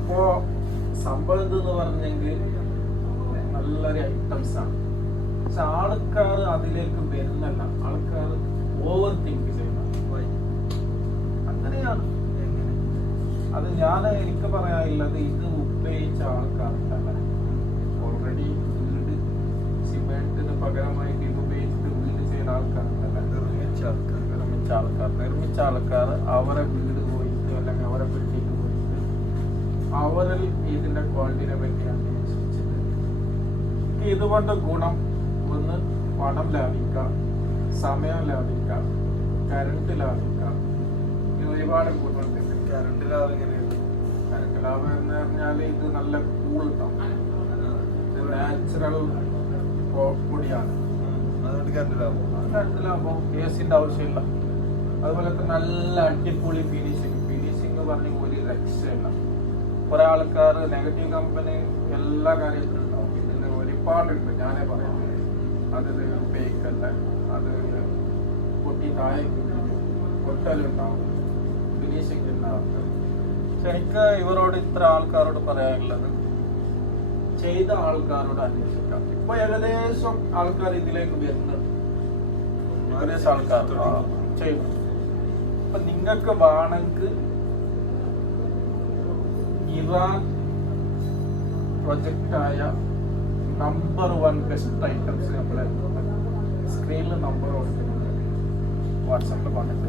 അപ്പോ സംഭവം എന്ന് പറഞ്ഞെങ്കിൽ നല്ലൊരു ഐറ്റംസ് ആണ്. പക്ഷെ ആൾക്കാർ അതിലേക്ക് വരുന്നല്ല, ആൾക്കാർ ഓവർ തിങ്ക് ചെയ്യുന്ന അങ്ങനെയാണ്. അത് എനിക്ക് പറയാനുള്ളത്, ഇത് ഉപയോഗിച്ച ആൾക്കാരുണ്ടല്ല, ഓൾറെഡി വീട് സിമെന്റിന് പകരമായിട്ട് ഇത് ഉപയോഗിച്ചിട്ട് വീട് ചെയ്യുന്ന ആൾക്കാരുണ്ടല്ല, നിർമ്മിച്ച ആൾക്കാർ അവരെ വീട് പോയിട്ട് അല്ലെങ്കിൽ അവരെ വീട്ടിലേക്ക് പോയിട്ട് അവരിൽ ഇതിന്റെ ക്വാളിറ്റിനെ പറ്റി അന്വേഷിച്ചിട്ട് ഇതുകൊണ്ട് ഗുണം ഒന്ന് പണം ലാഭിക്കാം, സമയം ലാഭിക്കാം, കറണ്ട് ലാഭിക്കാം, ഇങ്ങനെ ഒരുപാട് ഗുണമുണ്ട്. കറണ്ട് ലാഭം എങ്ങനെയാണ്? കറണ്ട് ലാഭം എന്ന് പറഞ്ഞാൽ ഇത് നല്ല കൂൾ കിട്ടും, നാച്ചുറൽ പൊടിയാണ്, അതുകൊണ്ട് കറണ്ട് ലാഭം. കറണ്ട് ലാഭം, ഗ്യാസിന്റെ ആവശ്യമില്ല. അതുപോലെ തന്നെ നല്ല അടിപൊളി ഫിനിഷിങ് പറഞ്ഞ ഒരു രക്ഷയില്ല. കുറെ ആൾക്കാർ നെഗറ്റീവ് കമ്പനി എല്ലാ കാര്യത്തിലും ഉണ്ടാവും, ഇതിന് ഒരുപാടുണ്ട്. ഞാനേ പറയാം, അത് ഉപയോഗിക്കല്ല, അത് പൊട്ടി താഴെ പൊട്ടലുണ്ടാവും, ഫിനിഷിങ് ഉണ്ടാവും. പക്ഷെ എനിക്ക് ഇവരോട് ഇത്ര ആൾക്കാരോട് പറയാനുള്ളത്, ചെയ്ത ആൾക്കാരോട് അന്വേഷിക്കാം. ഇപ്പൊ ഏകദേശം ആൾക്കാർ ഇതിലേക്ക് വരുന്നുണ്ട്, ഏകദേശം ആൾക്കാർ ചെയ്യും. ഇപ്പൊ നിങ്ങൾക്ക് വേണമെങ്കിൽ ഇറാൻ പ്രൊജക്റ്റായ നമ്പർ 1 ബെസ്റ്റ് ഐറ്റംസ് നമ്മളെ സ്ക്രീനിൽ നമ്പർ കൊടുക്കുന്നുണ്ട്, വാട്സാപ്പിൽ വന്നിട്ട്